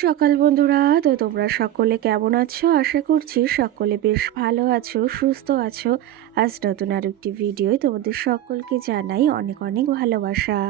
সকাল বন্ধুরা। তো তোমরা সকলে কেমন আছো? আশা করছি সকলে বেশ ভালো আছো, সুস্থ আছো। আজ নতুন আর একটি ভিডিওয় তোমাদের সকলকে জানাই অনেক অনেক ভালোবাসা।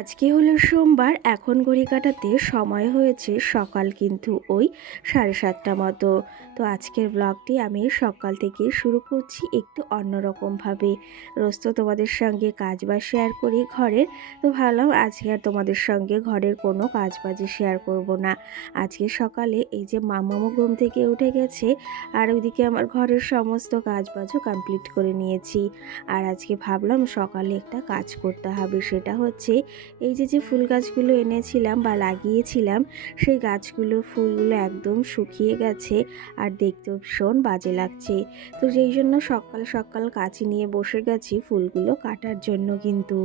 আজকে হলো সোমবার, এখন ঘড়ি কাটাতে সময় হয়েছে সকাল কিন্তু ওই 7:30 মতো। তো আজকের ব্লগটি আমি সকাল থেকে শুরু করছি একটু অন্যরকমভাবে। রোজ তো তোমাদের সঙ্গে কাজ বাজ শেয়ার করি ঘরের, তো ভাবলাম আজকে আর তোমাদের সঙ্গে ঘরের কোনো কাজ বাজে শেয়ার করব না। আজকে সকালে এই যে মামামু ঘুম থেকে উঠে গেছে, আর ওইদিকে আমার ঘরের সমস্ত কাজ বাজও কমপ্লিট করে নিয়েছি। আর আজকে ভাবলাম সকালে একটা কাজ করতে হবে, সেটা হচ্ছে এই যে ফুল গাছগুলো এনেছিলাম বা লাগিয়েছিলাম, সেই গাছগুলোর ফুলগুলো একদম শুকিয়ে গেছে আর দেখতেও ভীষণ বাজে লাগছে। তো সেই জন্য সকাল সকাল কাঁচি নিয়ে বসে গেছি ফুলগুলো কাটার জন্য কিন্তু।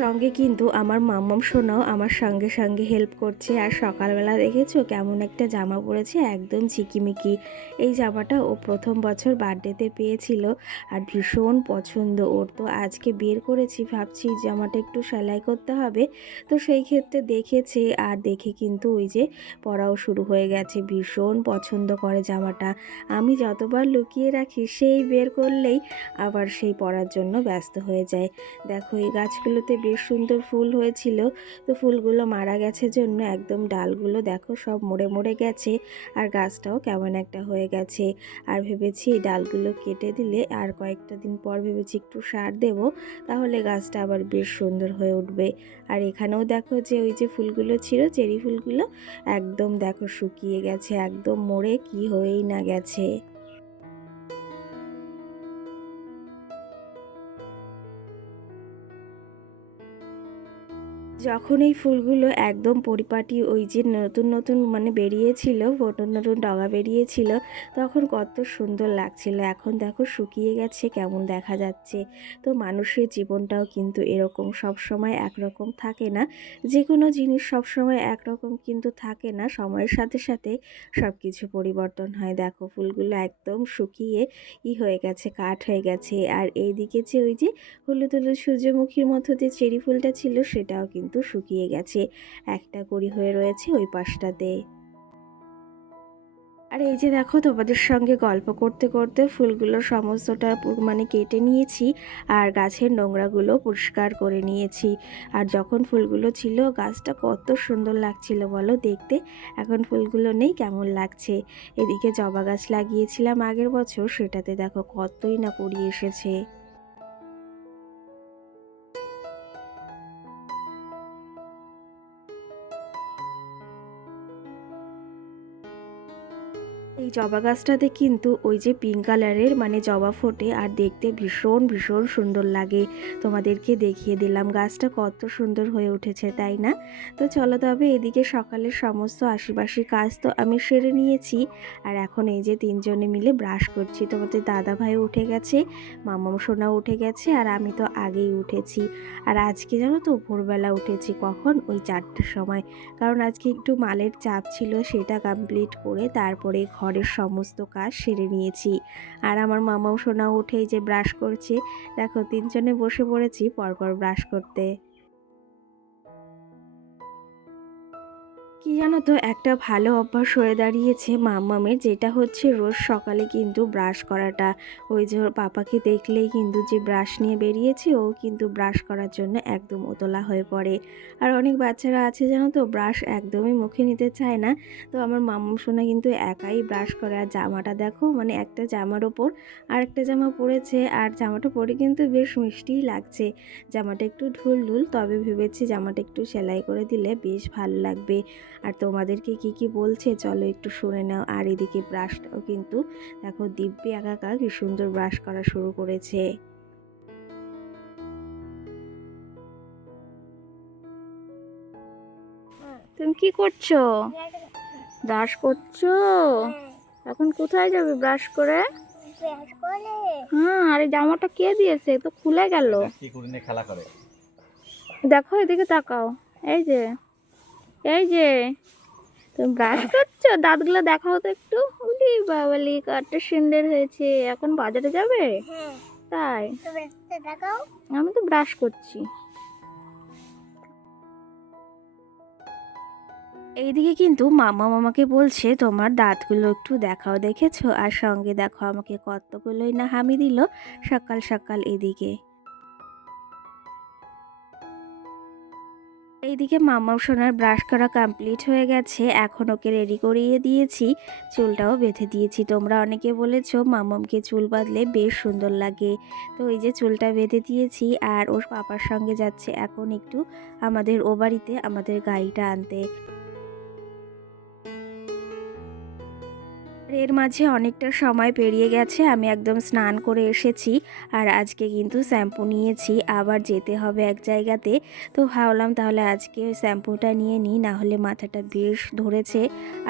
সঙ্গে কিন্তু আমার মাম্মাম সোনাও আমার সঙ্গে সঙ্গে হেল্প করছে। আর সকালবেলা দেখেছো কেমন একটা জামা পরেছে, একদম ঝিকিমিকি। এই জামাটা ও প্রথম বছর বার্থডেতে পেয়েছিল আর ভীষণ পছন্দ ওর। তো আজকে বের করেছি, ভাবছি জামাটা একটু সেলাই করতে হবে। তো সেই ক্ষেত্রে দেখেছে আর দেখে কিন্তু ওই যে পরাও শুরু হয়ে গেছে। ভীষণ পছন্দ করে জামাটা। আমি যতবার লুকিয়ে রাখি সেই বের করলেই আবার সেই পরার জন্য ব্যস্ত হয়ে যায়। দেখো এই গাছগুলোতে বেশ সুন্দর ফুল হয়েছিল, তো ফুলগুলো মারা গেছে জন্য একদম ডালগুলো দেখো সব মরে মরে গেছে আর গাছটাও কেমন একটা হয়ে গেছে। আর ভেবেছি এই ডালগুলো কেটে দিলে আর কয়েকটা দিন পর ভেবেছি একটু সার দেব, তাহলে গাছটা আবার বেশ সুন্দর হয়ে উঠবে। আর এখানেও দেখো যে ওই যে ফুলগুলো ছিল চেরি ফুলগুলো, একদম দেখো শুকিয়ে গেছে, একদম মরে কি হয়েই না গেছে। যখন এই ফুলগুলো একদম পরিপাটি ওই যে নতুন নতুন মানে বেরিয়েছিল, নতুন নতুন ডগা বেরিয়েছিল, তখন কত সুন্দর লাগছিল। এখন দেখো শুকিয়ে গেছে, কেমন দেখা যাচ্ছে। তো মানুষের জীবনটাও কিন্তু এরকম, সব সময় একরকম থাকে না। যে কোনো জিনিস সব সময় একরকম কিন্তু থাকে না, সময়ের সাথে সাথে সব কিছু পরিবর্তন হয়। দেখো ফুলগুলো একদম শুকিয়ে হয়ে গেছে, কাঠ হয়ে গেছে। আর এইদিকে যে ওই যে হলুদ হলুদ সূর্যমুখীর মতো যে চেরি ফুলটা ছিল সেটাও কিন্তু শুকিয়ে গেছে, একটা কড়ি হয়ে রয়েছে ওই পাশটাতে। আর এই যে দেখো তোমাদের সঙ্গে গল্প করতে করতে ফুলগুলো সমস্তটা মানে কেটে নিয়েছি আর গাছের নোংরাগুলো পরিষ্কার করে নিয়েছি। আর যখন ফুলগুলো ছিল গাছটা কত সুন্দর লাগছিল বলো দেখতে, এখন ফুলগুলো নেই, কেমন লাগছে। এদিকে জবা গাছ লাগিয়েছিলাম আগের বছর, সেটাতে দেখো কতই না কুড়ি এসেছে। এই জবা গাছটাতে কিন্তু ওই যে পিঙ্ক কালারের মানে জবা ফোটে আর দেখতে ভীষণ ভীষণ সুন্দর লাগে। তোমাদেরকে দেখিয়ে দিলাম গাছটা কত সুন্দর হয়ে উঠেছে, তাই না? তো চলো তবে এদিকে সকালের সমস্ত আশেপাশে কাজ তো আমি সেরে নিয়েছি। আর এখন এই যে তিনজনে মিলে ব্রাশ করছি। তোমাদের দাদা ভাই উঠে গেছে, মামাম সোনাও উঠে গেছে আর আমি তো আগেই উঠেছি। আর আজকে জানো তো ভোরবেলা উঠেছি, কখন ওই 4টার সময়, কারণ আজকে একটু মালের চাপ ছিল, সেটা কমপ্লিট করে তারপরে ঘরের সমস্ত কাজ সেরে নিয়েছি। আর আমার মামাও সোনাও উঠেই যে ব্রাশ করছে, দেখো তিনজনে বসে পড়েছি পরপর ব্রাশ করতে। কি জানো তো, একটা ভালো অভ্যাস হয়ে দাঁড়িয়েছে মাম্মামের, যেটা হচ্ছে রোজ সকালে কিন্তু ব্রাশ করাটা। ওই যে ওর পাপাকে দেখলেই কিন্তু যে ব্রাশ নিয়ে বেরিয়েছে, ও কিন্তু ব্রাশ করার জন্য একদম উতলা হয়ে পড়ে। আর অনেক বাচ্চারা আছে জানো তো, ব্রাশ একদমই মুখে নিতে চায় না। তো আমার মাম্মাম সোনা কিন্তু একাই ব্রাশ করে। আর জামাটা দেখো, মানে একটা জামার ওপর আর একটা জামা পরেছে, আর জামাটা পরে কিন্তু বেশ মিষ্টিই লাগছে। জামাটা একটু ঢুল ঢুল, তবে ভেবেছি জামাটা একটু সেলাই করে দিলে বেশ ভালো লাগবে। আর তোমাদেরকে কি কি বলছে চলো একটু শুনে নাও। আর এদিকে ব্রাশটাও কিন্তু দেখো দিব্যি একা কি সুন্দর ব্রাশ করা শুরু করেছে। তুমি কি করছো? ব্রাশ করছো? এখন কোথায় যাবে ব্রাশ করে? হ্যাঁ, আর এই জামাটা কে দিয়েছে? তো খুলে গেল। খেলা করে দেখো, এদিকে তাকাও। এই যে, এই যে তুমি ব্রাশ করছো, দাঁতগুলো দেখাও তো একটু। উলি বাবালি, কাটটা সুন্দর হয়েছে। এখন বাজারে যাবে? তাই? তো ব্রাশটা দেখাও। আমি তো ব্রাশ করছি। এইদিকে কিন্তু মাম্মাম আমাকে বলছে, তোমার দাঁতগুলো একটু দেখাও, দেখেছো? আর সঙ্গে দেখো আমাকে কতগুলোই না হামি দিল সকাল সকাল এদিকে। এইদিকে মাম্মাম সোনার ব্রাশ করা কমপ্লিট হয়ে গেছে, এখন ওকে রেডি করিয়ে দিয়েছি, চুলটাও বেঁধে দিয়েছি। তোমরা অনেকে বলেছো মাম্মামকে চুল বাঁধলে বেশ সুন্দর লাগে, তো এই যে চুলটা বেঁধে দিয়েছি। আর ওর পাপার সঙ্গে যাচ্ছে এখন একটু আমাদের ও বাড়িতে আমাদের গাড়িটা আনতে। এর মাঝে অনেকটা সময় পেরিয়ে গেছে, আমি একদম স্নান করে এসেছি। আর আজকে কিন্তু শ্যাম্পু নিয়েছি, আবার যেতে হবে এক জায়গাতে, তো ভাবলাম তাহলে আজকে শ্যাম্পুটা নিয়ে নিই, না হলে মাথাটা বেশ ধরেছে।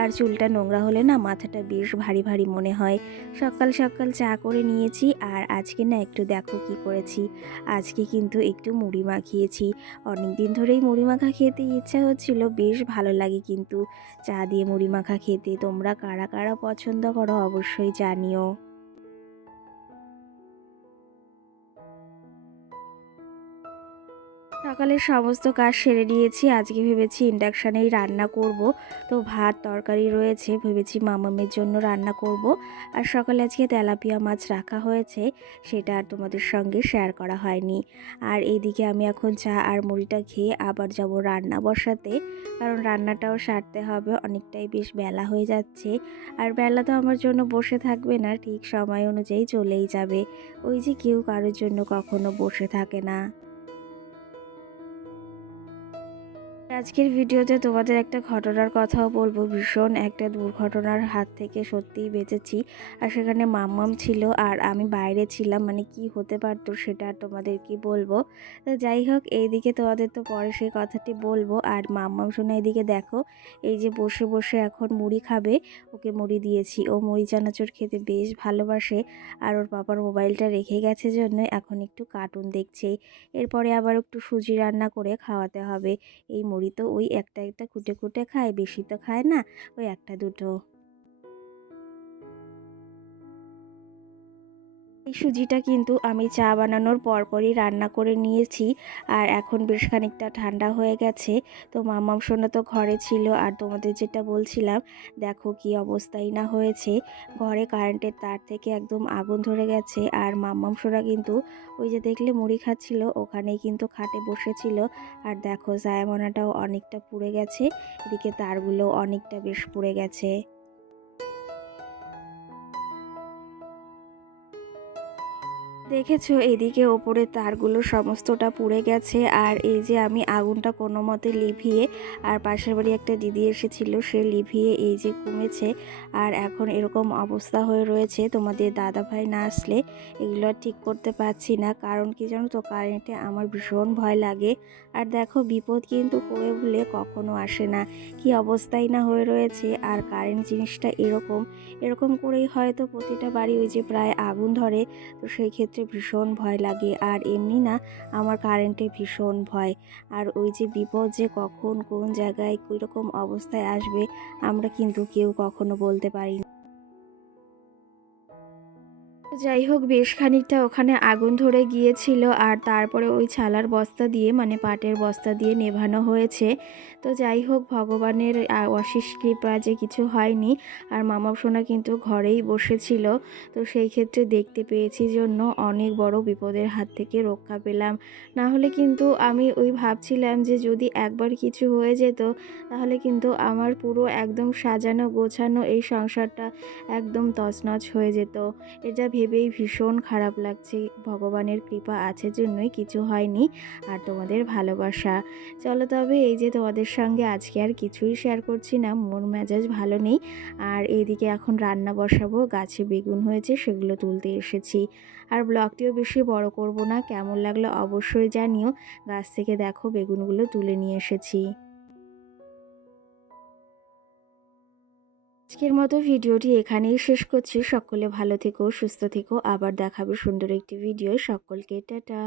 আর চুলটা নোংরা হলে না মাথাটা বেশ ভারী ভারী মনে হয়। সকাল সকাল চা করে নিয়েছি, আর আজকে না একটু দেখো কি করেছি, আজকে কিন্তু একটু মুড়ি মাখিয়েছি। অনেক দিন ধরেই মুড়ি মাখা খেতে ইচ্ছা হচ্ছিল, বেশ ভালো লাগে কিন্তু চা দিয়ে মুড়ি মাখা খেতে। তোমরা কারা কারা পছন্দ করো অবশ্যই জানিও। সকালের সমস্ত কাজ সেরে নিয়েছি, আজকে ভেবেছি ইন্ডাকশানেই রান্না করব। তো ভাত তরকারি রয়েছে, ভেবেছি মামামের জন্য রান্না করব। আর সকালে আজকে তেলাপিয়া মাছ রাখা হয়েছে, সেটা আর তোমাদের সঙ্গে শেয়ার করা হয়নি। আর এইদিকে আমি এখন চা আর মুড়িটা খেয়ে আবার যাব রান্না বসাতে, কারণ রান্নাটাও সারতে হবে, অনেকটাই বেশ বেলা হয়ে যাচ্ছে। আর বেলা তো আমার জন্য বসে থাকবে না, ঠিক সময় অনুযায়ী চলেই যাবে। ওই যে কেউ কারোর জন্য কখনো বসে থাকে না। আজকের ভিডিওতে তোমাদের একটা ঘটনার কথাও বলবো, ভীষণ একটা দুর্ঘটনার হাত থেকে সত্যিই বেঁচেছি। আর সেখানে মাম্মাম ছিল আর আমি বাইরে ছিলাম, মানে কি হতে পারতো সেটা আর তোমাদের কি বলবো। তো যাই হোক, এইদিকে তোমাদের তো পরে সেই কথাটি বলবো। আর মাম্মাম শোনা এদিকে দেখো, এই যে বসে বসে এখন মুড়ি খাবে, ওকে মুড়ি দিয়েছি, ও মুড়ি চানাচুর খেতে বেশ ভালোবাসে। আর ওর বাবার মোবাইলটা রেখে গেছে জন্য এখন একটু কার্টুন দেখছে। এরপরে আবার একটু সুজি রান্না করে খাওয়াতে হবে। এই মুড়ি তো ওই একটা একটা খুঁটে খুঁটে খায়, বেশি তো খায় না, ওই একটা দুটো। এই সুজিটা কিন্তু আমি চা বানানোর পরপরই রান্না করে নিয়েছি। আর এখন বেশ খানিকটা ঠান্ডা হয়ে গেছে। তো মাম্মাম সোনা তো ঘরে ছিল, আর তোমাদের যেটা বলছিলাম, দেখো কি অবস্থাই না হয়েছে, ঘরে কারেন্টের তার থেকে একদম আগুন ধরে গেছে। আর মাম্মাম সোনা কিন্তু ওই যে দেখলে মুড়ি খাচ্ছিল, ওখানেই কিন্তু খাটে বসেছিল। আর দেখো জায়মনাটাও অনেকটা পুড়ে গেছে, এদিকে তারগুলো অনেকটা বেশ পুড়ে গেছে। দেখেছো এদিকে ওপরের তারগুলো সমস্তটা পুড়ে গেছে। আর এই যে আমি আগুনটা কোনো মতে লিভিয়ে, আর পাশের বাড়ি একটা দিদি এসেছিল, সে লিভিয়ে এই যে কমেছে। আর এখন এরকম অবস্থা হয়ে রয়েছে, তোমাদের দাদা ভাই না আসলে এগুলো আর ঠিক করতে পারছি না। কারণ কি জানো তো, কারেন্টে আমার ভীষণ ভয় লাগে। আর দেখো বিপদ কিন্তু কয়ে ভুলে কখনো আসে না, কি অবস্থাই না হয়ে রয়েছে। আর কারেন্ট জিনিসটা এরকম এরকম করেই হয়তো প্রতিটা বাড়ি ওই যে প্রায় আগুন ধরে, তো সেই ক্ষেত্রে ভীষণ ভয় লাগে। আর এমনি না আমার কারেন্টে ভীষণ ভয়। আর ওই যে বিপদ যে কখন কোন জায়গায় কীরকম অবস্থায় আসবে আমরা কিন্তু কেউ কখনো বলতে পারি না। যাই হোক, বেশ খানিকটা ওখানে আগুন ধরে গিয়েছিল, আর তারপরে ওই ছালার বস্তা দিয়ে, মানে পাটের বস্তা দিয়ে নেভানো হয়েছে। তো যাই হোক, ভগবানের অশেষ কৃপা যে কিছু হয়নি। আর মামা সোনা কিন্তু ঘরেই বসেছিল, তো সেই ক্ষেত্রে দেখতে পেয়েছি জন্য অনেক বড় বিপদের হাত থেকে রক্ষা পেলাম। না হলে কিন্তু আমি ওই ভাবছিলাম যে যদি একবার কিছু হয়ে যেত, তাহলে কিন্তু আমার পুরো একদম সাজানো গোছানো এই সংসারটা একদম তছনছ হয়ে যেত। এটা ভেবেই ভীষণ খারাপ লাগছে, ভগবানের কৃপা আছে জন্যই কিছু হয়নি, আর তোমাদের ভালোবাসা। চলো তবে, এই যে তোমাদের সঙ্গে আজকে আর কিছুই শেয়ার করছি না, মন মেজাজ ভালো নেই। আর এইদিকে এখন রান্না বসাবো, গাছে বেগুন হয়েছে সেগুলো তুলতে এসেছি। আর ব্লগটিও বেশি বড় করব না, কেমন লাগলো অবশ্যই জানিও। গাছ থেকে দেখো বেগুনগুলো তুলে নিয়ে এসেছি। আজকের মতো ভিডিওটি এখানেই শেষ করছি। সকলে ভালো থেকো, সুস্থ থেকো, আবার দেখাবে সুন্দর একটি ভিডিও। সকলকে টাটা।